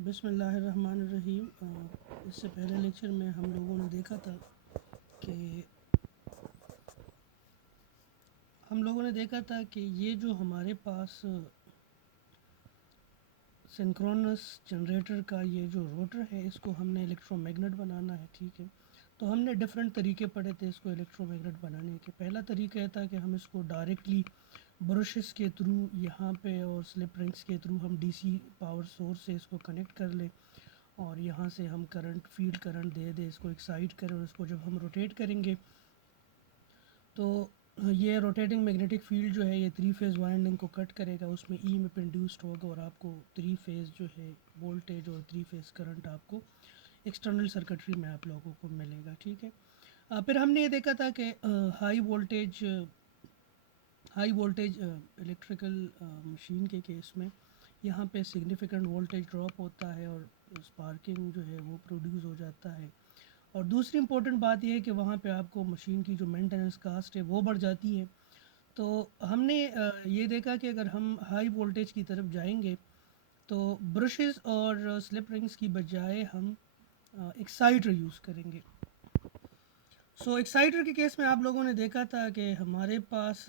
बिस्मिल्लाहिर्रहमानिर्रहीम। इससे पहले लेक्चर में हम लोगों ने देखा था कि ये जो हमारे पास सिंक्रोनस जनरेटर का ये जो रोटर है, इसको हमने इलेक्ट्रोमैग्नेट बनाना है। ठीक है, तो हमने डिफरेंट तरीके पढ़े थे इसको इलेक्ट्रोमैग्नेट बनाने के। पहला तरीका यह था कि हम इसको डायरेक्टली ब्रशेस के थ्रू यहाँ पे और स्लिप रिंग्स के थ्रू हम डीसी पावर सोर्स से इसको कनेक्ट कर लें और यहाँ से हम करंट फील्ड करंट दे दे, इसको एक्साइट करें और इसको जब हम रोटेट करेंगे तो ये रोटेटिंग मैग्नेटिक फील्ड जो है ये 3 फेज़ वाइंडिंग को कट करेगा, उसमें ईएमएफ इंड्यूस्ड होगा और आपको 3 फेज़ जो है वोल्टेज और 3 फेज़ करंट आपको एक्सटर्नल सर्किटरी में आप लोगों को मिलेगा। ठीक है, फिर हमने ये देखा था कि हाई वोल्टेज इलेक्ट्रिकल मशीन के केस में यहाँ पे सिग्निफिकेंट वोल्टेज ड्रॉप होता है और स्पार्किंग जो है वो प्रोड्यूस हो जाता है। और दूसरी इम्पोर्टेंट बात यह है कि वहाँ पे आपको मशीन की जो मेंटेनेंस कास्ट है वो बढ़ जाती है। तो हमने ये देखा कि अगर हम हाई वोल्टेज की तरफ जाएंगे तो ब्रशेस और स्लिप रिंग्स की बजाय हम एक्साइटर यूज़ करेंगे। एक्साइटर के केस में आप लोगों ने देखा था कि हमारे पास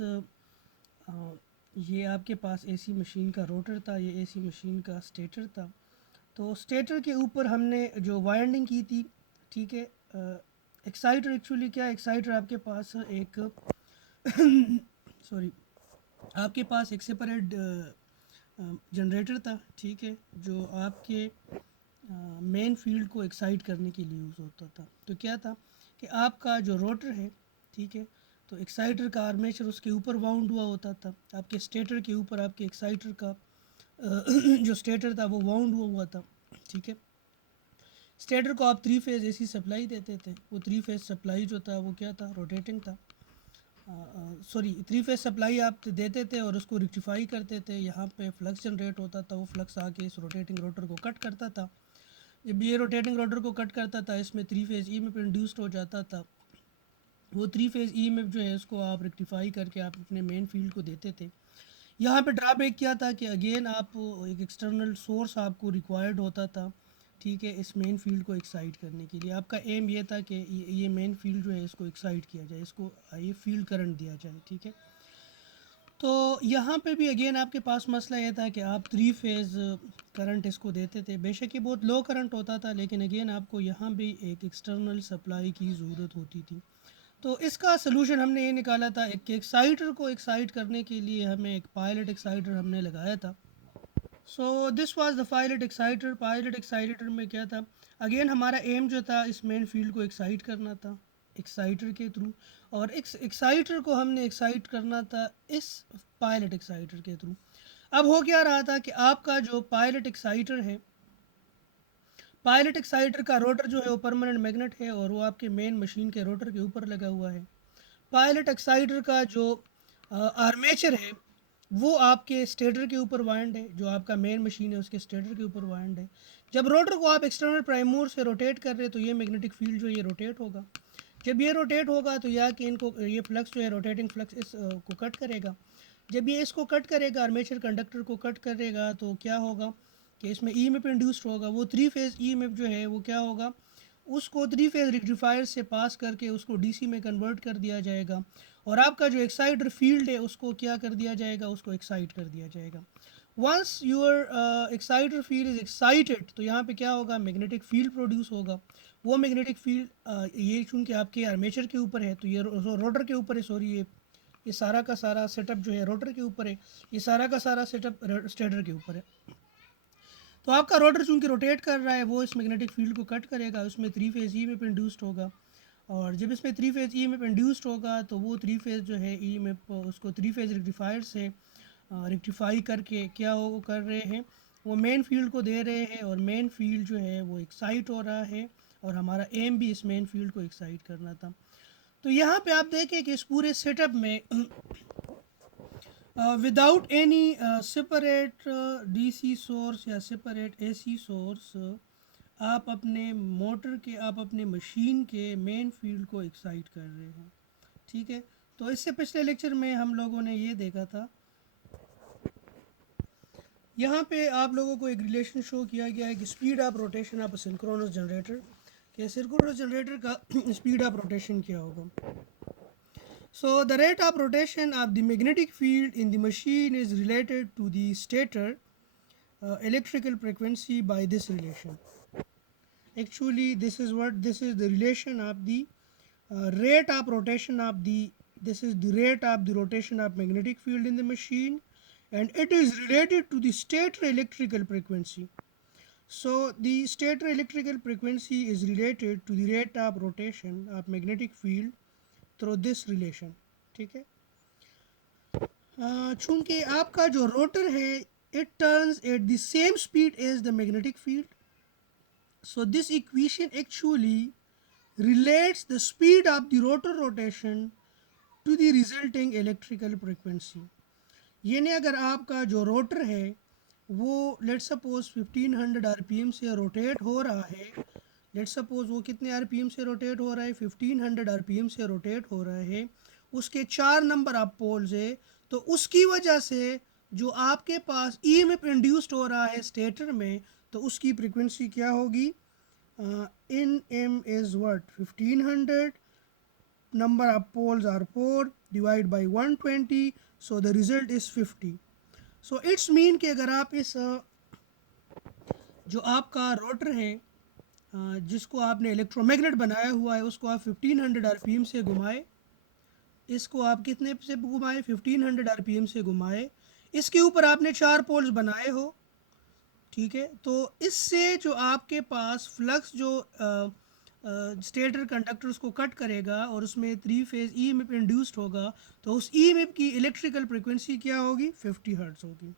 ये आपके पास एसी मशीन का रोटर था, ये एसी मशीन का स्टेटर था। तो स्टेटर के ऊपर हमने जो वाइंडिंग की थी, ठीक है, एक्साइटर एक्चुअली क्या है, एक्साइटर आपके पास एक सॉरी आपके पास एक सेपरेट जनरेटर था, ठीक है, जो आपके मेन फील्ड को एक्साइट करने के लिए यूज़ होता था। तो क्या था कि आपका जो रोटर है, ठीक है, तो एक्साइटर का आर्मेचर उसके ऊपर वाउंड हुआ होता था, आपके स्टेटर के ऊपर आपके एक्साइटर का जो स्टेटर था वो वाउंड हुआ था। ठीक है, स्टेटर को आप 3 फेज़ एसी सप्लाई देते थे, वो 3 फेज़ सप्लाई जो था वो क्या था, रोटेटिंग था। 3 फेज़ सप्लाई आप देते थे और उसको रेक्टिफाई करते थे, यहाँ पे फ्लक्स जनरेट होता था, वो फ्लक्स आके इस रोटेटिंग रोटर को कट करता था। जब ये रोटेटिंग रोटर को कट करता था, इसमें 3 फेज़ ईएमएफ इंड्यूस्ड हो जाता था। वो 3 फेज़ ईएमएफ जो है उसको आप रेक्टिफाई करके आप अपने मेन फील्ड को देते थे। यहाँ पे ड्रॉबैक क्या था कि अगेन आप एक एक्सटर्नल सोर्स आपको रिक्वायर्ड होता था, ठीक है, इस मेन फील्ड को एक्साइट करने के लिए। आपका एम ये था कि ये मेन फील्ड जो है इसको एक्साइट किया जाए, इसको ये फील्ड करंट दिया जाए। ठीक है, तो यहाँ पे भी अगेन आपके पास मसला ये था कि आप 3 फेज़ करंट इसको देते थे। बेशक ये बहुत लो करंट होता था, लेकिन अगेन आपको यहाँ भी एक एक्सटर्नल सप्लाई की ज़रूरत होती थी। तो इसका सलूशन हमने ये निकाला था, एक एक्साइटर को एक्साइट करने के लिए हमें एक पायलट एक्साइटर हमने लगाया था। This was the pilot exciter. Pilot exciter में क्या था, अगेन हमारा एम जो था इस मेन फील्ड को एक्साइट करना था एक्साइटर के थ्रू, और इस एक्साइटर को हमने एक्साइट करना था इस पायलट एक्साइटर के थ्रू। अब हो क्या रहा था कि आपका जो पायलट एक्साइटर है, पायलट एक्साइटर का रोटर जो है वो परमानेंट मैग्नेट है और वो आपके मेन मशीन के रोटर के ऊपर लगा हुआ है। पायलट एक्साइटर का जो आर्मेचर है वो आपके स्टेटर के ऊपर वाइंड है, जो आपका मेन मशीन है उसके स्टेटर के ऊपर वाइंड है। जब रोटर को आप एक्सटर्नल प्राइम मूवर से रोटेट कर रहे हैं तो ये मैग्नेटिक फील्ड जो है ये रोटेट होगा। जब ये रोटेट होगा तो या कि इनको ये फ्लक्स जो है रोटेटिंग फ्लक्स इस को कट करेगा। जब ये इसको कट करेगा, आर्मेचर कंडक्टर को कट करेगा, तो क्या होगा कि इसमें ईएमएफ इंड्यूस्ड होगा। वो 3 फेज़ ईएमएफ जो है वो क्या होगा, उसको 3 फेज़ रेक्टिफायर से पास करके उसको डीसी में कन्वर्ट कर दिया जाएगा और आपका जो एक्साइटर फील्ड है उसको क्या कर दिया जाएगा, उसको एक्साइट कर दिया जाएगा। Once your exciter field is excited तो यहाँ पे क्या होगा, मैग्नेटिक फील्ड प्रोड्यूस होगा। वो मैग्नेटिक फील्ड ये चूँकि आपके आर्मेचर के ऊपर है तो ये रोटर के ऊपर है, सॉरी ये सारा का सारा सेटअप जो है रोटर के ऊपर है, ये सारा का सारा सेटअप स्टेटर के ऊपर है। तो आपका रोटर चूँकि रोटेट कर रहा है वो इस मैग्नेटिक फील्ड को कट करेगा, उसमें 3 फेज़ ईएमएफ इंड्यूस्ड होगा और जब इसमें 3 फेज़ ईएमएफ इंड्यूस्ड होगा तो वो 3 फेज़ जो है ईएमएफ उसको 3 फेज़ रेक्टिफायर से रेक्टिफाई करके क्या वो कर रहे हैं, वो मेन फील्ड को दे रहे हैं और मेन फील्ड जो है वो एक्साइट हो रहा है और हमारा एम भी इस मेन फील्ड को एक्साइट करना था। तो यहाँ पे आप देखें कि इस पूरे सेटअप में without any separate DC source या सेपरेट एसी सोर्स आप अपने मोटर के, आप अपने मशीन के मेन फील्ड को एक्साइट कर रहे हैं। ठीक है, तो इससे पिछले लेक्चर में हम लोगों ने ये देखा था यहाँ पे आप लोगों को एक रिलेशन शो किया गया है कि speed of rotation of synchronous generator, कि सिंक्रोनस जनरेटर का स्पीड ऑफ रोटेशन क्या होगा. So the rate of rotation of the magnetic field in the machine is related to the stator electrical frequency by this relation. Actually, this is the relation of the rate of rotation of the this is the rate of the rotation of magnetic field in the machine, and it is related to the stator electrical frequency. So the stator electrical frequency is related to the rate of rotation of magnetic field through this relation. ठीक है. चूंकि आपका जो rotor है it turns at the same speed as the magnetic field, so this equation actually relates the speed of the rotor rotation to the resulting electrical frequency. यानी अगर आपका जो रोटर है वो लेट सपोज 1500 आरपीएम से rotate हो रहा है, लेट सपोज वो कितने आरपीएम से रोटेट हो रहा है, 1500 आरपीएम से रोटेट हो रहा है, उसके 4 नंबर ऑफ पोल्स है, तो उसकी वजह से जो आपके पास ईएमएफ इंड्यूस्ड हो रहा है स्टेटर में, तो उसकी फ्रीक्वेंसी क्या होगी, in M is what 1500, number of poles are 4 divide by 120, so the result is 50. So it's mean कि अगर आप इस जो आपका रोटर है जिसको आपने इलेक्ट्रोमैग्नेट बनाया हुआ है उसको आप 1500 आरपीएम से घुमाए, इसको आप कितने से घुमाए, 1500 आरपीएम से घुमाए, इसके ऊपर आपने 4 पोल्स बनाए हो, ठीक है. तो इससे जो आपके पास फ्लक्स जो स्टेटर कंडक्टर्स को कट करेगा और उसमें 3 फेज ईएमएफ इंड्यूस्ड होगा, तो उस ईएमएफ की इलेक्ट्रिकल फ्रिक्वेंसी क्या होगी, 50 हर्ट्ज होगी.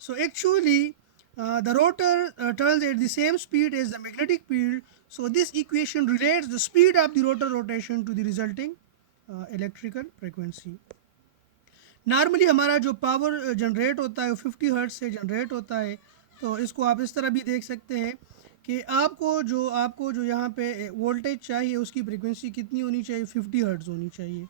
So actually the rotor turns at the same speed as the magnetic field, so this equation relates the speed of the rotor rotation to the resulting electrical frequency. Normally हमारा जो power generate होता है वो 50 hertz से generate होता है, तो इसको आप इस तरह भी देख सकते हैं कि आपको जो यहाँ पे वोल्टेज चाहिए उसकी फ्रिक्वेंसी कितनी होनी चाहिए, 50 हर्ट्ज होनी चाहिए.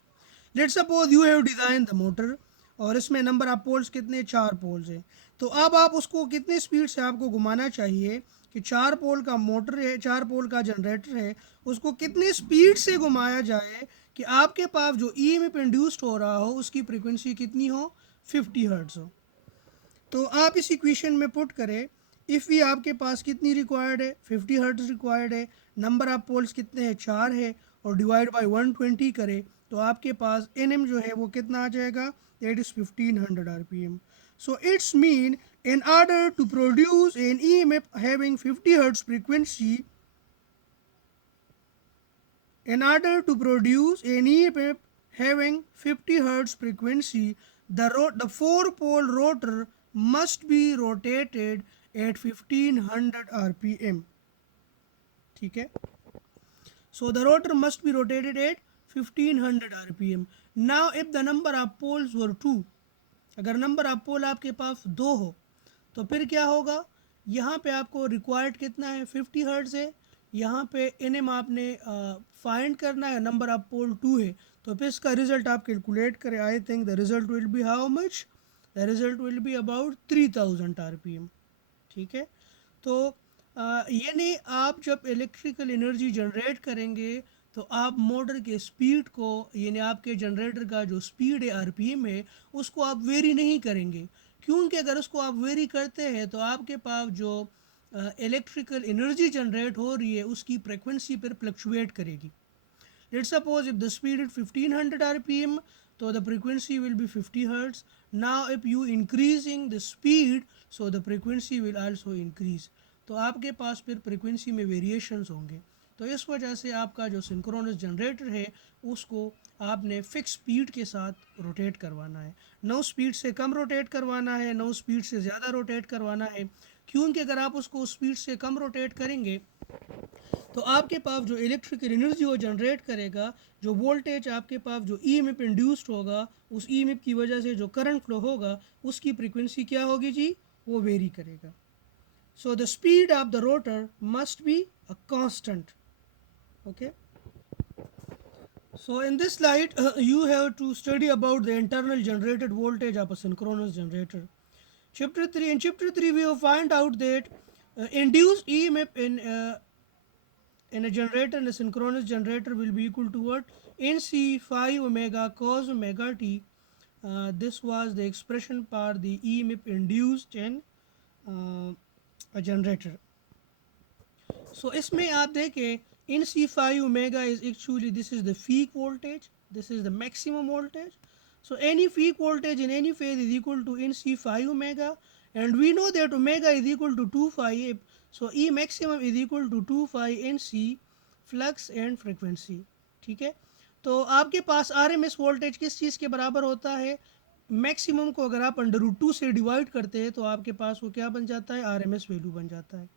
Let suppose you have design the motor और इसमें नंबर ऑफ पोल्स कितने, 4 पोल्स हैं, तो अब आप उसको कितनी स्पीड से आपको घुमाना चाहिए कि 4 पोल का मोटर है, 4 पोल का जनरेटर है, उसको कितनी स्पीड से घुमाया जाए कि आपके पास जो ईएमएफ इंड्यूस्ड हो रहा हो उसकी फ्रिक्वेंसी कितनी हो, 50 हर्ट्ज हो. तो आप इस इक्वेशन में पुट करें, इफ़ भी आपके पास कितनी रिक्वायर्ड है, 50 हर्ट्ज रिक्वायर्ड है, नंबर ऑफ पोल्स कितने हैं, 4 है, और डिवाइड बाय 120 करें तो आपके पास एनएम जो है वो कितना आ जाएगा, that is 1500 RPM. So it's mean in order to produce an EMF having 50 hertz frequency, in order to produce an EMF having 50 hertz frequency, the 4-pole rotor must be rotated at 1500 rpm. ठीक है. So the rotor must be rotated at 1500 rpm. Now if the number of poles were 2, अगर number of पोल आपके पास 2 हो तो फिर क्या होगा, यहाँ पे आपको रिक्वायर्ड कितना है, 50 हर्ट्ज है, यहाँ पे एन एम आपने फाइंड करना है, नंबर ऑफ पोल 2 है, तो फिर इसका रिजल्ट आप कैलकुलेट करें. I think the result will be how much, the result will be about 3000 RPM. ठीक है. तो यानी आप जब इलेक्ट्रिकल एनर्जी जनरेट करेंगे तो आप मोटर के स्पीड को, यानी आपके जनरेटर का जो स्पीड है आरपीएम है, उसको आप वेरी नहीं करेंगे, क्योंकि अगर उसको आप वेरी करते हैं तो आपके पास जो इलेक्ट्रिकल एनर्जी जनरेट हो रही है उसकी फ्रिक्वेंसी पर फ्लक्चुएट करेगी. Let's suppose if the speed is 1500 RPM, तो the frequency will be 50 hertz. Now if you increasing the speed, so the frequency will also increase, तो आपके पास फिर फ्रीक्वेंसी में वेरिएशंस होंगे. तो इस वजह से आपका जो सिंक्रोनस जनरेटर है उसको आपने फिक्स स्पीड के साथ रोटेट करवाना है, नो स्पीड से कम रोटेट करवाना है, नो स्पीड से ज़्यादा रोटेट करवाना है, क्योंकि अगर आप उसको स्पीड से कम रोटेट करेंगे तो आपके पास जो इलेक्ट्रिकल एनर्जी वो जनरेट करेगा, जो वोल्टेज आपके पास जो ईएमएफ इंड्यूस्ड होगा, उस ईएमएफ की वजह से जो करंट फ्लो होगा उसकी फ्रीक्वेंसी क्या होगी जी, वो वेरी करेगा. So the speed of the rotor must be a constant. Okay. So in this slide you have to study about the internal generated voltage of a synchronous generator. In chapter 3 we will find out that induced EMF in a generator, and a synchronous generator, will be equal to what? NC phi omega cos omega t. This was the expression for the EMF induced in a generator. So इसमें आप देखें, in C phi omega is actually, this is the peak voltage, this is the maximum voltage. So any peak voltage in any phase is equal to in C phi omega, and we know that omega is equal to 2 phi. So E maximum is equal to 2 phi in C flux and frequency. ठीक है, तो आपके पास RMS voltage किस चीज़ के बराबर होता है? मैक्सिमम को अगर आप √2 से डिवाइड करते हैं तो आपके पास वो क्या बन जाता है? RMS वैल्यू बन जाता है.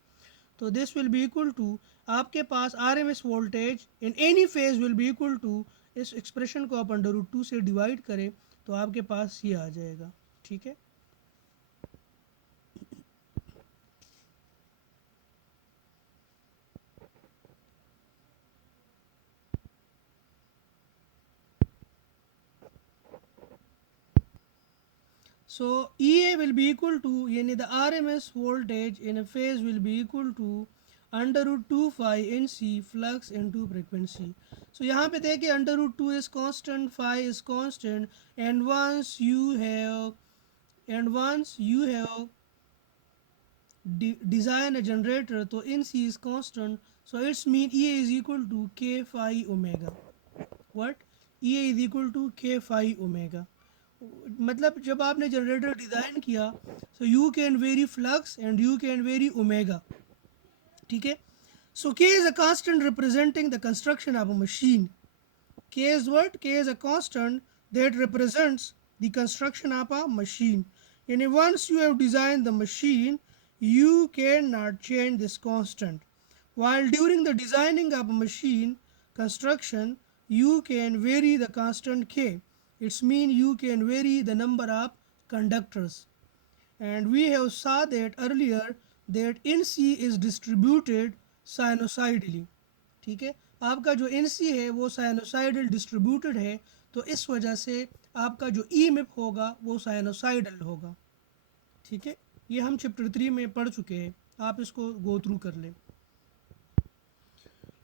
तो this will be equal to, आपके पास RMS voltage in any phase will be equal to, इस एक्सप्रेशन को आप √2 से डिवाइड करें तो आपके पास ये आ जाएगा. ठीक है, so EA will be equal to, यानी the RMS voltage in a phase will be equal to √2 phi NC flux into frequency. So यहाँ पे देखिए √2 is constant, phi is constant, and once you have design a generator, तो NC is constant, so it's mean EA is equal to K phi omega. What? EA is equal to K phi omega. मतलब जब आपने generator design किया, so you can vary flux and you can vary omega. ठीक है, so K is a constant representing the construction of a machine. K is what? K is a constant that represents the construction of a machine. And once you have designed the machine, you cannot change this constant. While during the designing of a machine construction, you can vary the constant K. It's mean you can vary the number of conductors. And we have saw that earlier that NC is distributed sinusoidally. ठीक है, आपका जो NC है वो sinusoidal distributed है, तो इस वजह से आपका जो EMF होगा वो साइनोसाइडल होगा. ठीक है, ये हम चैप्टर 3 में पढ़ चुके हैं, आप इसको गो थ्रू कर लें.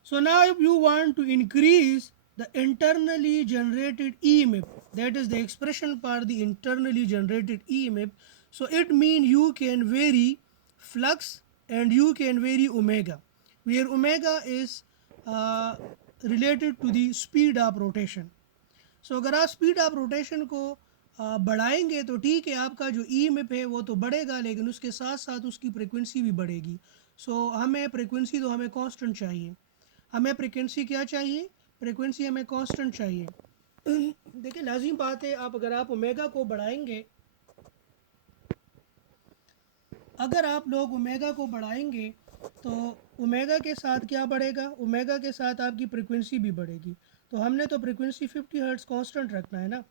So now if you want to increase the internally generated EMF, that is the expression for the internally generated EMF, so it means you can vary flux and you can vary omega, where omega is related to the speed of rotation. So अगर आप speed of rotation को बढ़ाएंगे तो ठीक है, आपका जो EMF है वो तो बढ़ेगा, लेकिन उसके साथ साथ उसकी फ्रिक्वेंसी भी बढ़ेगी. सो हमें फ्रिक्वेंसी तो हमें कांस्टेंट चाहिए. हमें फ्रिक्वेंसी क्या चाहिए? फ्रिक्वेंसी हमें कांस्टेंट चाहिए. देखिए लाजिम बात है, अगर आप ओमेगा को बढ़ाएंगे, अगर आप लोग ओमेगा को बढ़ाएंगे तो ओमेगा के साथ क्या बढ़ेगा? ओमेगा के साथ आपकी फ्रिक्वेंसी भी बढ़ेगी. तो हमने तो फ्रिक्वेंसी 50 हर्ट्ज़ कांस्टेंट रखना है ना,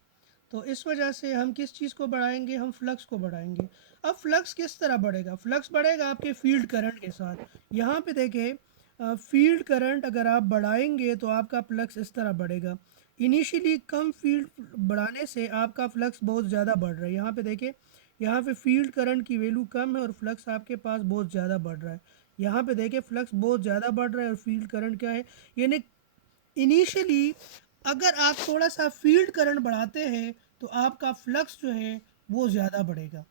तो इस वजह से हम किस चीज़ को बढ़ाएंगे? हम फ्लक्स को बढ़ाएंगे. अब फ्लक्स किस तरह बढ़ेगा? फ्लक्स बढ़ेगा आपके फील्ड करंट के साथ. यहाँ पे देखें, फील्ड करंट अगर आप बढ़ाएंगे तो आपका फ्लक्स इस तरह बढ़ेगा. इनिशियली कम फील्ड बढ़ाने से आपका फ्लक्स बहुत ज़्यादा बढ़ रहा है. यहाँ पे देखें, यहाँ पे फील्ड करंट की वैल्यू कम है और फ्लक्स आपके पास बहुत ज़्यादा बढ़ रहा है. यहाँ पे देखें फ्लक्स बहुत ज़्यादा बढ़ रहा है और फील्ड करंट क्या है? यानी इनिशियली अगर आप थोड़ा सा फील्ड करंट बढ़ाते हैं तो आपका फ्लक्स जो है वो ज़्यादा बढ़ेगा,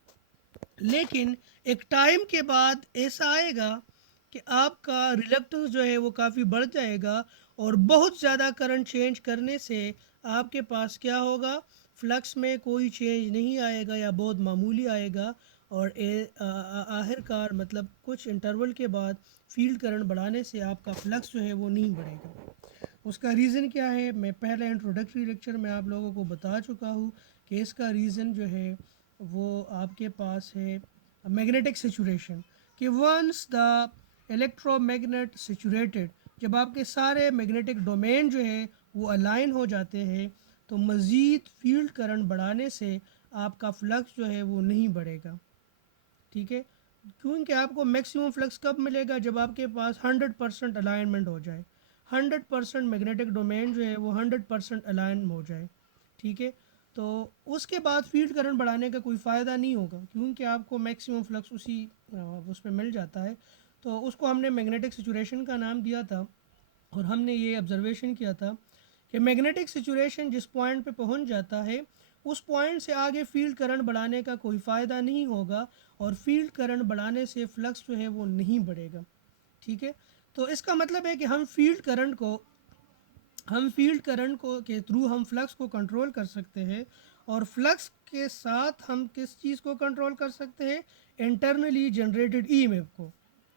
लेकिन एक टाइम के बाद ऐसा आएगा कि आपका रिलक्टेंस जो है वो काफ़ी बढ़ जाएगा और बहुत ज़्यादा करंट चेंज करने से आपके पास क्या होगा? फ्लक्स में कोई चेंज नहीं आएगा या बहुत मामूली आएगा, और आखिरकार मतलब कुछ इंटरवल के बाद फील्ड करंट बढ़ाने से आपका फ्लक्स जो है वो नहीं बढ़ेगा. उसका रीज़न क्या है? मैं पहले इंट्रोडक्टरी लेक्चर में आप लोगों को बता चुका हूँ कि इसका रीज़न जो है वो आपके पास है मैग्नेटिक सिचुएशन, कि वंस द इलेक्ट्रोमैग्नेट सिचुएटेड, जब आपके सारे मैग्नेटिक डोमेन जो है वो अलाइन हो जाते हैं तो मज़ीद फील्ड करंट बढ़ाने से आपका फ्लक्स जो है वो नहीं बढ़ेगा. ठीक है, क्योंकि आपको मैक्सिमम फ्लक्स कब मिलेगा? जब आपके पास 100% अलाइनमेंट हो जाए, 100% मैग्नेटिक डोमेन जो है वो 100% अलाइन हो जाए. ठीक है, तो उसके बाद फील्ड करंट बढ़ाने का कोई फ़ायदा नहीं होगा, क्योंकि आपको मैक्सिमम फ्लक्स उस पे मिल जाता है। तो उसको हमने मैग्नेटिक सिचुएशन का नाम दिया था, और हमने ये ऑब्जर्वेशन किया था कि मैग्नेटिक सिचुएशन जिस पॉइंट पे पहुंच जाता है, उस पॉइंट से आगे फील्ड करंट बढ़ाने का कोई फ़ायदा नहीं होगा, और फील्ड करंट बढ़ाने से फ्लक्स जो है वो नहीं बढ़ेगा। ठीक है, तो इसका मतलब है कि हम फील्ड करंट को के थ्रू हम फ्लक्स को कंट्रोल कर सकते हैं, और फ्लक्स के साथ हम किस चीज़ को कंट्रोल कर सकते हैं, इंटरनली जनरेटेड ईएमएफ को।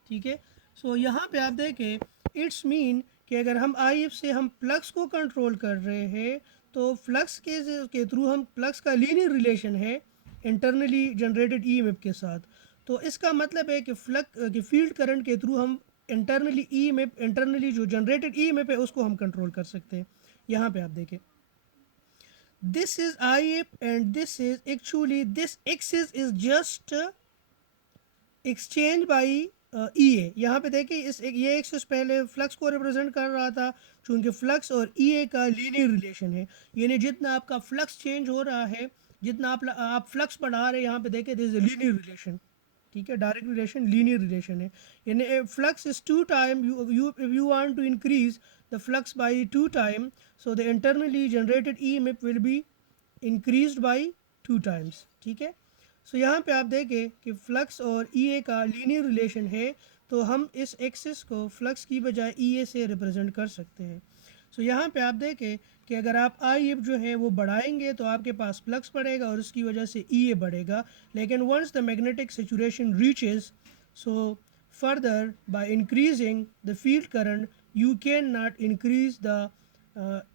ठीक है, सो यहाँ पे आप देखें, इट्स मीन कि अगर हम आई से हम फ्लक्स को कंट्रोल कर रहे हैं, तो फ्लक्स के थ्रू हम फ्लक्स का लीनियर रिलेशन है इंटरनली जनरेटेड ईएमएफ के साथ। तो इसका मतलब है कि फील्ड करंट के थ्रू हम इंटरनली जो जनरेटेड ईएमएफ है उसको हम कंट्रोल कर सकते हैं। यहाँ पे आप देखें, this is I and this is actually this axis is just exchange by E A. यहाँ पे देखिए, ये एक्सिस पहले फ्लक्स को रिप्रेजेंट कर रहा था, चूंकि फ्लक्स और ई ए का लीनियर रिलेशन है, यानी जितना आपका फ्लक्स चेंज हो रहा है, जितना आप फ्लक्स बढ़ा रहे हैं, यहाँ पे देखिए this is a linear relation. ठीक है, डायरेक्ट रिलेशन लीनियर रिलेशन है, यानी flux is two time, you want to increase the flux by two time, so the internally generated E M F will be increase by two times. ठीक है, सो यहाँ पे आप देखें कि फ्लक्स और ई ए का लीनियर रिलेशन है, तो हम इस एक्सिस को फ्लक्स की बजाय ई ए से रिप्रेजेंट कर सकते हैं। सो यहाँ पे आप देखें कि अगर आप आई एफ जो है वो बढ़ाएंगे तो आपके पास फ्लक्स बढ़ेगा और उसकी वजह से ई ए बढ़ेगा, लेकिन once the magnetic situation reaches so further by increasing the field current, you cannot increase the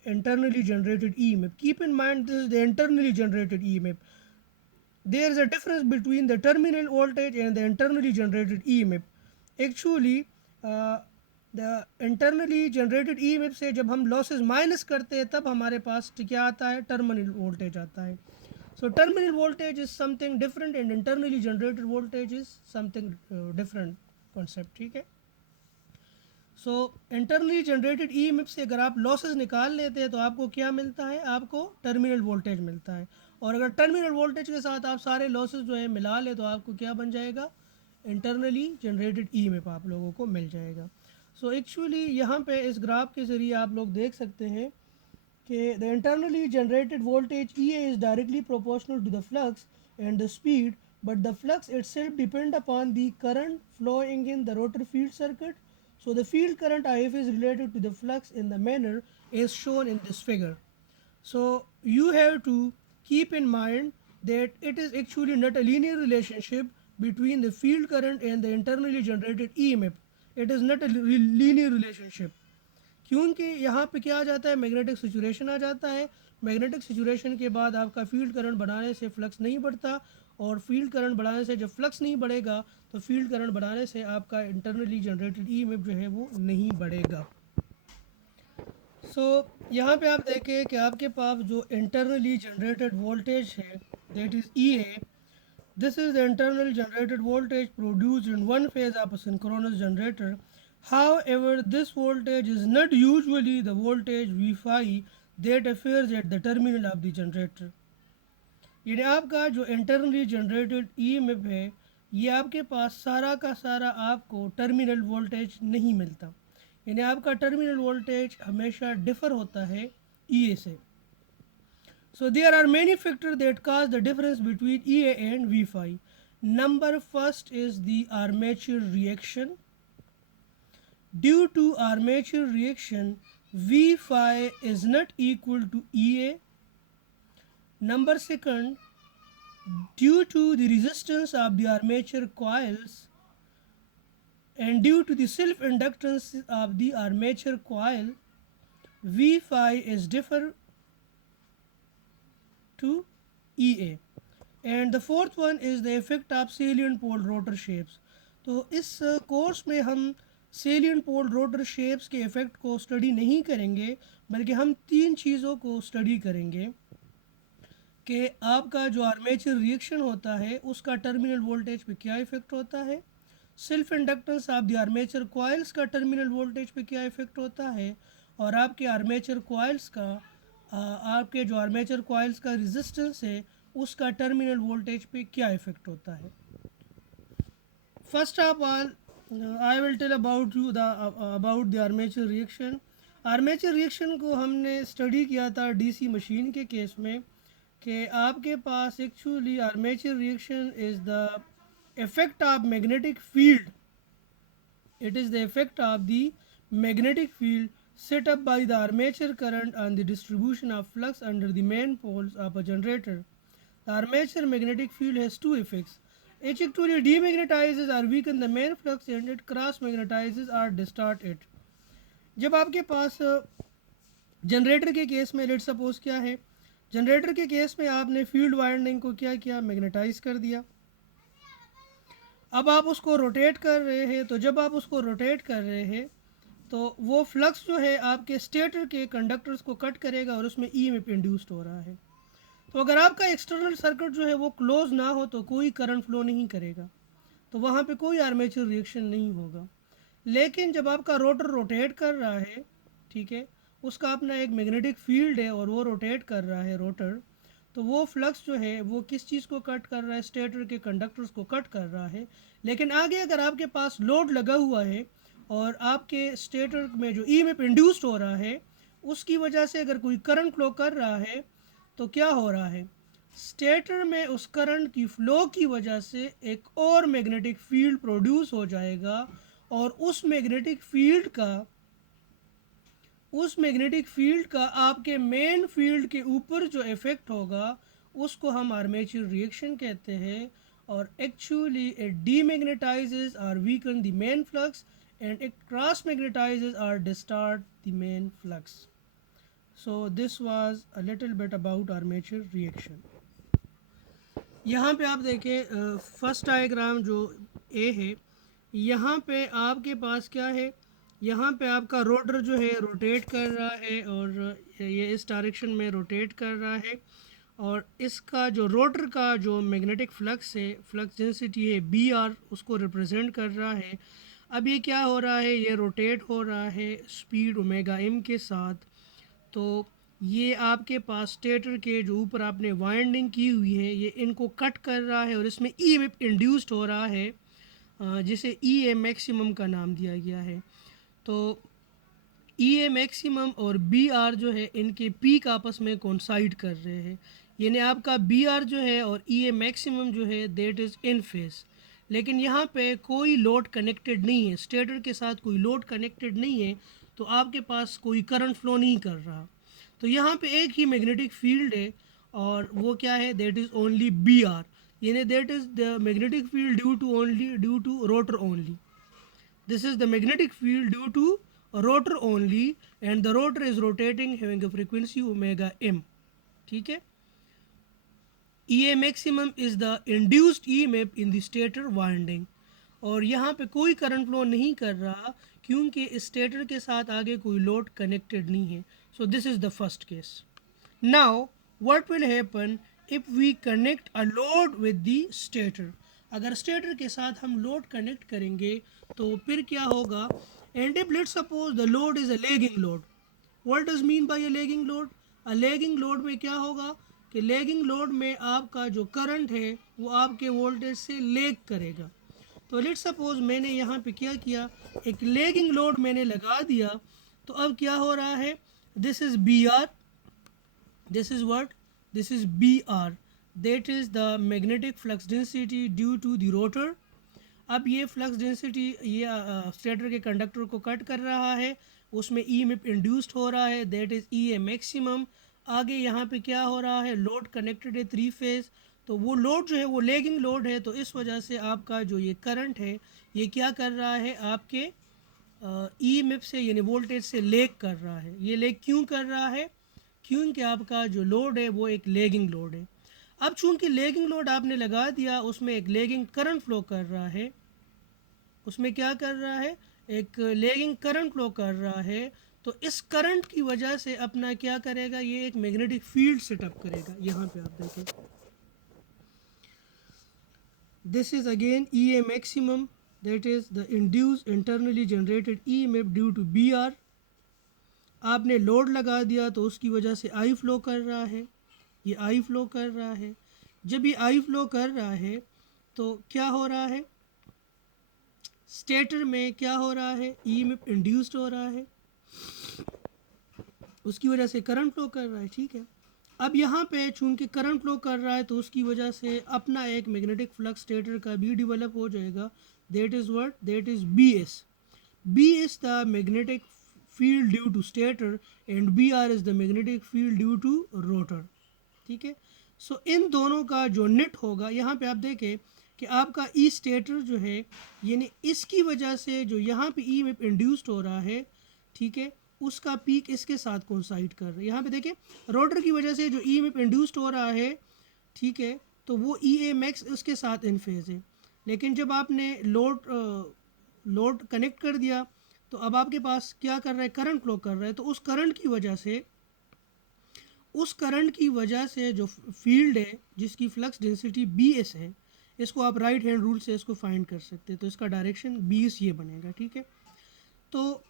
internally generated EMF. Keep in mind, this is the internally generated EMF. There is a difference between the terminal voltage and the internally generated EMF. Actually, the internally generated EMF से जब हम losses minus करते हैं तब हमारे पास क्या आता है, terminal voltage आता है. So terminal voltage is something different and internally generated voltage is something different concept. ठीक है, सो इंटरनली जनरेटेड ईएमएफ से अगर आप लॉसेस निकाल लेते हैं तो आपको क्या मिलता है, आपको टर्मिनल वोल्टेज मिलता है, और अगर टर्मिनल वोल्टेज के साथ आप सारे लॉसेस जो है मिला ले तो आपको क्या बन जाएगा, इंटरनली जनरेटेड ईएमएफ आप लोगों को मिल जाएगा। सो एक्चुअली यहाँ पे इस ग्राफ के ज़रिए आप लोग देख सकते हैं कि the internally generated voltage E A is directly proportional to the flux and the speed, but the flux itself depend upon the current flowing in the rotor field circuit. So the field current IF is related to the flux in the manner is shown in this figure. So you have to keep in mind that it is actually not a linear relationship between the field current and the internally generated EMF. It is not a linear relationship. क्योंकि यहाँ पे क्या आ जाता है, magnetic situation आ जाता है। Magnetic situation के बाद आपका फील्ड करंट बढ़ाने से फ्लक्स नहीं बढ़ता, और फील्ड करंट बढ़ाने से जब फ्लक्स नहीं बढ़ेगा तो फील्ड करंट बढ़ाने से आपका इंटरनली जनरेटेड ईएमएफ जो है वो नहीं बढ़ेगा। सो यहाँ पे आप देखें कि आपके पास जो इंटरनली जनरेटेड वोल्टेज है, that is E A, this is the internal generated voltage produced in one phase of a synchronous generator. However, this voltage is not usually the voltage V5 that appears at the terminal of the generator. यानी आपका जो internally generated EMF है, ये आपके पास सारा का सारा आपको टर्मिनल वोल्टेज नहीं मिलता, यानी आपका टर्मिनल वोल्टेज हमेशा डिफर होता है ई ए से। So there are many factors that cause the difference between EA and V5. Number first is the armature reaction. Due to armature reaction, V5 is not equal to EA. Number second, due to the resistance of the armature coils and due to the self-inductance of the armature coil, V5 is different to EA. And the fourth one is the effect of salient pole rotor shapes. तो इस course में हम salient pole rotor shapes के effect को study नहीं करेंगे, बल्कि हम तीन चीज़ों को स्टडी करेंगे कि आपका जो आर्मेचर रिएक्शन होता है उसका टर्मिनल वोल्टेज पे क्या इफ़ेक्ट होता है, self inductance of the armature coils का टर्मिनल वोल्टेज पे क्या इफ़ेक्ट होता है, और आपके आर्मेचर कॉइल्स का आपके जो आर्मेचर कॉइल्स का रेजिस्टेंस है उसका टर्मिनल वोल्टेज पे क्या इफेक्ट होता है. First of all I will tell about you the about the armature reaction. Armature reaction को हमने स्टडी किया था डीसी मशीन के केस में कि आपके पास actually armature reaction is the effect of magnetic field. It is the effect of the magnetic field set up by the armature current on the distribution of flux under the main poles of a generator. The armature magnetic field has two effects. It actually demagnetizes or weakens the main flux and it cross magnetizes or distort it. जब आपके पास generator के case में let suppose क्या है, generator के case में आपने field winding को क्या किया, मैग्नेटाइज कर दिया. अब आप उसको रोटेट कर रहे हैं, तो जब आप उसको रोटेट कर रहे हैं तो वो फ्लक्स जो है आपके स्टेटर के कंडक्टर्स को कट करेगा और उसमें ईएमएफ इंड्यूस्ड हो रहा है. तो अगर आपका एक्सटर्नल सर्किट जो है वो क्लोज ना हो तो कोई करंट फ्लो नहीं करेगा, तो वहाँ पे कोई आर्मेचर रिएक्शन नहीं होगा. लेकिन जब आपका रोटर रोटेट कर रहा है, ठीक है, उसका अपना एक मैग्नेटिक फील्ड है और वो रोटेट कर रहा है रोटर, तो वो फ्लक्स जो है वो किस चीज़ को कट कर रहा है, स्टेटर के कंडक्टर्स को कट कर रहा है. लेकिन आगे अगर आपके पास लोड लगा हुआ है और आपके स्टेटर में जो ईएमएफ इंड्यूस्ड हो रहा है उसकी वजह से अगर कोई करंट फ्लो कर रहा है तो क्या हो रहा है, स्टेटर में उस करंट की फ्लो की वजह से एक और मैग्नेटिक फील्ड प्रोड्यूस हो जाएगा और उस मैग्नेटिक फील्ड का आपके मेन फील्ड के ऊपर जो इफेक्ट होगा उसको हम आर्मेचर रिएक्शन कहते हैं. और एक्चुअली इट डीमैग्नेटाइजेस और weaken the main flux and it cross magnetizes और distort the main flux. So this was a little bit about armature reaction. यहाँ पे आप देखें फर्स्ट डायग्राम जो ए है, यहाँ पे आपके पास क्या है, यहाँ पे आपका रोटर जो है रोटेट कर रहा है और ये इस डायरेक्शन में रोटेट कर रहा है और इसका जो रोटर का जो मैग्नेटिक फ्लक्स है, फ्लक्स डेंसिटी है बी आर, उसको रिप्रेजेंट कर रहा है. अब ये क्या हो रहा है, ये रोटेट हो रहा है स्पीड ओमेगा एम के साथ. तो ये आपके पास स्टेटर के जो ऊपर आपने वाइंडिंग की हुई है ये इनको कट कर रहा है और इसमें ईएमएफ इंड्यूस्ड हो रहा है जिसे ई ए मैक्सिमम का नाम दिया गया है. तो ई ए मैक्सिमम और बी आर जो है इनके पीक आपस में कोइंसाइड कर रहे हैं, यानी आपका बी आर जो है और ई ए मैक्सिमम जो है दैट इज़ इन फेस. लेकिन यहाँ पे कोई लोड कनेक्टेड नहीं है, स्टेटर के साथ कोई लोड कनेक्टेड नहीं है, तो आपके पास कोई करंट फ्लो नहीं कर रहा. तो यहाँ पे एक ही मैग्नेटिक फील्ड है और वो क्या है, that is only B R, यानी that is the magnetic field due to rotor only. This is the magnetic field due to a rotor only and the rotor is rotating having a frequency omega m. ठीक है. EA maximum is the induced EMF in the stator winding और यहाँ पे कोई current flow नहीं कर रहा क्योंकि स्टेटर के साथ आगे कोई लोड कनेक्टेड नहीं है. So this is the first case. Now what will happen if we connect a load with the stator. अगर स्टेटर के साथ हम लोड कनेक्ट करेंगे तो फिर क्या होगा, and if let's suppose the load is a lagging load. What does mean by a lagging load. A lagging load में क्या होगा कि लेगिंग लोड में आपका जो करंट है वो आपके वोल्टेज से लेग करेगा. तो लेट्स सपोज मैंने यहाँ पे क्या किया, एक लेगिंग लोड मैंने लगा दिया. तो अब क्या हो रहा है, this is B R, this is what, this is B R, that is the magnetic flux density due to the rotor. अब ये फ्लक्स डेंसिटी ये स्टेटर के कंडक्टर को कट कर रहा है, उसमें ईएमएफ इंड्यूस्ड हो रहा है, that is E A maximum. आगे यहाँ पे क्या हो रहा है, लोड कनेक्टेड है 3 फेज, तो वो लोड जो है वो लेगिंग लोड है, तो इस वजह से आपका जो ये करंट है ये क्या कर रहा है, आपके ईएमएफ से यानी वोल्टेज से लेग कर रहा है. ये लेग क्यों कर रहा है, क्योंकि आपका जो लोड है वो एक लेगिंग लोड है. अब चूंकि लेगिंग लोड आपने लगा दिया, उसमें एक लेगिंग करंट फ्लो कर रहा है, उसमें क्या कर रहा है, एक लेगिंग करंट फ्लो कर रहा है. तो इस करंट की वजह से अपना क्या करेगा, ये एक मैग्नेटिक फील्ड सेटअप करेगा. यहाँ पे आप देखें, this is again E A maximum, that is the induced internally generated EMF due to B R. आपने लोड लगा दिया तो उसकी वजह से आई फ्लो कर रहा है, ये आई फ्लो कर रहा है। जब ये आई फ्लो कर रहा है तो क्या हो रहा है, स्टेटर में क्या हो रहा है, ईएमएफ इंड्यूस्ड हो रहा है, उसकी वजह से करंट फ्लो कर रहा है। ठीक है, अब यहाँ पे चूंकि करंट फ्लो कर रहा है तो उसकी वजह से अपना एक मैग्नेटिक फ्लक्स स्टेटर का भी डेवलप हो जाएगा, that is what, that is B S. B is the magnetic field due to stator and B R is the magnetic field due to rotor. ठीक है, सो इन दोनों का जो नेट होगा, यहाँ पे आप देखें कि आपका ई स्टेटर जो है, यानी इसकी वजह से जो यहाँ पे ई एम इंड्यूस्ड हो रहा है, ठीक है, उसका पीक इसके साथ कोइंसाइड कर रहा है। यहाँ पे देखें रोटर की वजह से जो ई एम इंड्यूस्ड हो रहा है, ठीक है, तो वो ई ए मैक्स उसके साथ इन फेज है। लेकिन जब आपने लोड कनेक्ट कर दिया तो अब आपके पास क्या कर रहा है, करंट फ्लो कर रहा है। तो उस करंट की वजह से जो फील्ड है जिसकी फ्लक्स डेंसिटी बी एस है, इसको आप राइट हैंड रूल से इसको फाइंड कर सकते हैं। तो इसका डायरेक्शन बी एस ये बनेगा। ठीक है, तो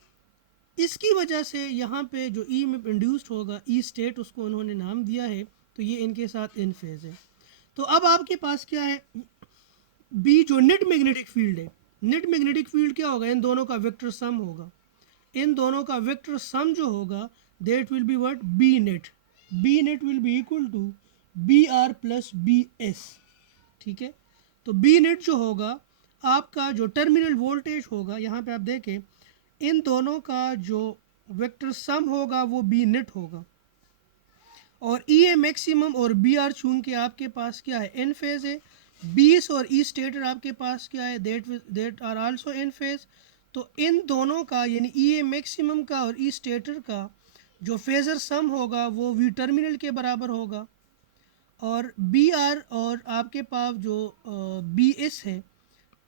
इसकी वजह से यहाँ पे जो ई में इंड्यूस्ड होगा, ई स्टेट उसको उन्होंने नाम दिया है, तो ये इनके साथ इन फेज है। तो अब आपके पास क्या है, बी जो नेट मैग्नेटिक फील्ड है, नेट मैग्नेटिक फील्ड क्या होगा, इन दोनों का वेक्टर सम होगा। इन दोनों का वेक्टर सम जो होगा that will be what, B net. B net will be equal to B R plus B S. ठीक है, तो बी नेट जो होगा, आपका जो टर्मिनल वोल्टेज होगा, यहाँ पे आप देखें इन दोनों का जो वेक्टर सम होगा वो बी नेट होगा। और ई ए मैक्सिमम और बी आर चूंकि आपके पास क्या है, एन फेज है, बीस और ई स्टेटर आपके पास क्या है, that are also in phase. तो इन दोनों का यानी ई ए मैक्सिमम का और ई स्टेटर का जो फेजर सम होगा वो वी टर्मिनल के बराबर होगा। और बी आर और आपके पास जो बी एस है,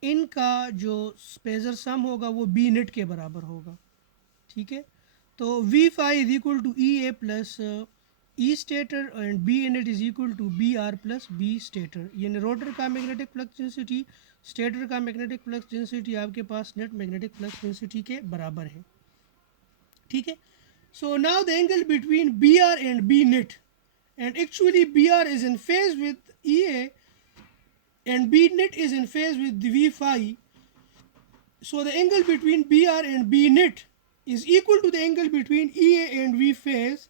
इनका जो फेजर सम होगा वो बी नेट के बराबर होगा। ठीक है, तो V phi is equal to E A plus E stator and B net is equal to B R plus B stator. यानी रोटर का मैग्नेटिक फ्लक्स डेंसिटी स्टेटर का मैग्नेटिक फ्लक्स डेंसिटी आपके पास नेट मैग्नेटिक फ्लक्स डेंसिटी के बराबर है। ठीक है, so now the angle between B R and B net, and actually BR is in phase with EA and B net is in phase with the V phi. So the angle between BR and B net is equal to the angle between EA and V phase,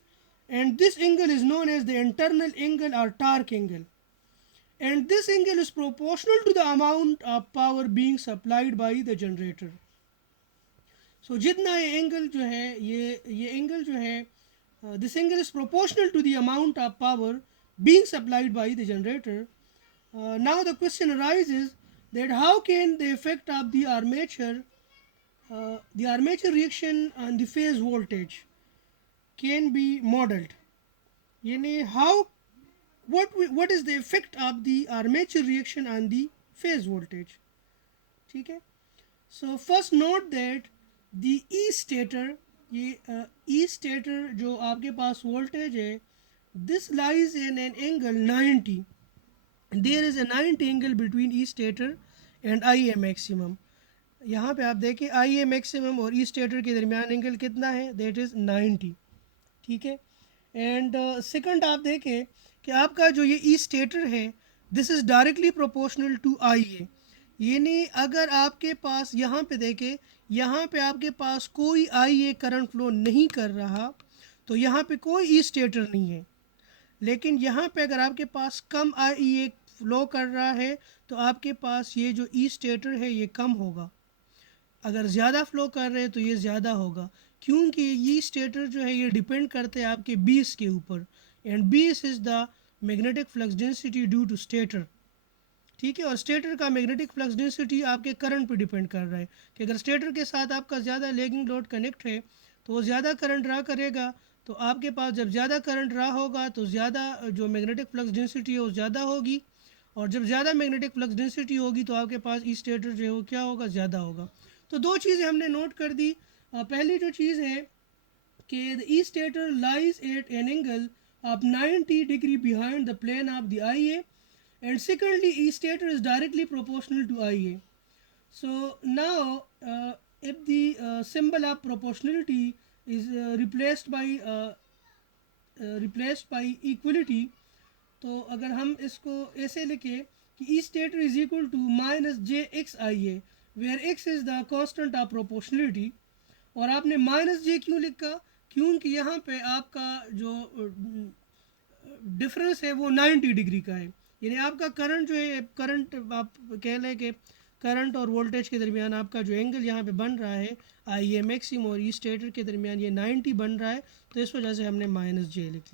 and this angle is known as the internal angle or torque angle, and this angle is proportional to the amount of power being supplied by the generator. So जितना ये angle जो है, ये angle जो है, this angle is proportional to the amount of power being supplied by the generator. Now the question arises that how can the effect of the armature reaction on the phase voltage can be modeled. Yani how, what is the effect of the armature reaction on the phase voltage? ठीक है, so first note that the E stator, ये E stator जो आपके पास voltage है, this lies in an angle 90. There is a 90 angle between E stator and IA maximum. यहाँ पे आप देखें IA maximum और E stator के दरमियान एंगल कितना है, that is 90. ठीक है, एंड सेकंड आप देखें कि आपका जो ये E stator है, this is directly proportional to IA. यानी अगर आपके पास यहाँ पे देखें, यहाँ पे आपके पास कोई आई ए करंट फ्लो नहीं कर रहा, तो यहाँ पे कोई ई स्टेटर नहीं है। लेकिन यहाँ पे अगर आपके पास कम आई ए फ्लो कर रहा है तो आपके पास ये जो ई स्टेटर है ये कम होगा। अगर ज़्यादा फ्लो कर रहे हैं तो ये ज़्यादा होगा, क्योंकि ये स्टेटर जो है ये डिपेंड करते हैं आपके बीस के ऊपर, and B S is the magnetic flux density due to stator. ठीक है, और स्टेटर का मैग्नेटिक फ्लक्स डेंसिटी आपके करंट पे डिपेंड कर रहा है कि अगर स्टेटर के साथ आपका ज़्यादा लेगिंग लोड कनेक्ट है तो वो ज़्यादा करंट ड्रा करेगा। तो आपके पास जब ज़्यादा करंट ड्रा होगा तो ज़्यादा जो मैग्नेटिक फ्लक्स डेंसिटी है वो ज़्यादा होगी, और जब ज़्यादा मैग्नेटिक फ्लक्स डेंसिटी होगी तो आपके पास ई स्टेटर जो है वो क्या होगा, ज़्यादा होगा। तो दो चीज़ें हमने नोट कर दी। पहली जो चीज़ है कि the E stator lies at an angle of 90 degree behind the plane of the I A, and secondly E stator is directly proportional to IA. So now if the symbol of proportionality is replaced by equality. तो अगर हम इसको ऐसे लिखें कि E stator is equal to minus J X I A, where X is the constant of proportionality. और आपने minus जे क्यों लिखा? क्योंकि यहाँ पे आपका जो डिफरेंस है वो 90 डिग्री का है, यानी आपका करंट जो है, करंट आप कह लें कि करंट और वोल्टेज के दरमियान आपका जो एंगल यहाँ पे बन रहा है आई ए मैक्सिम और ई स्टेटर के दरमियान ये 90 बन रहा है, तो इस वजह से हमने माइनस जे लिख लिया।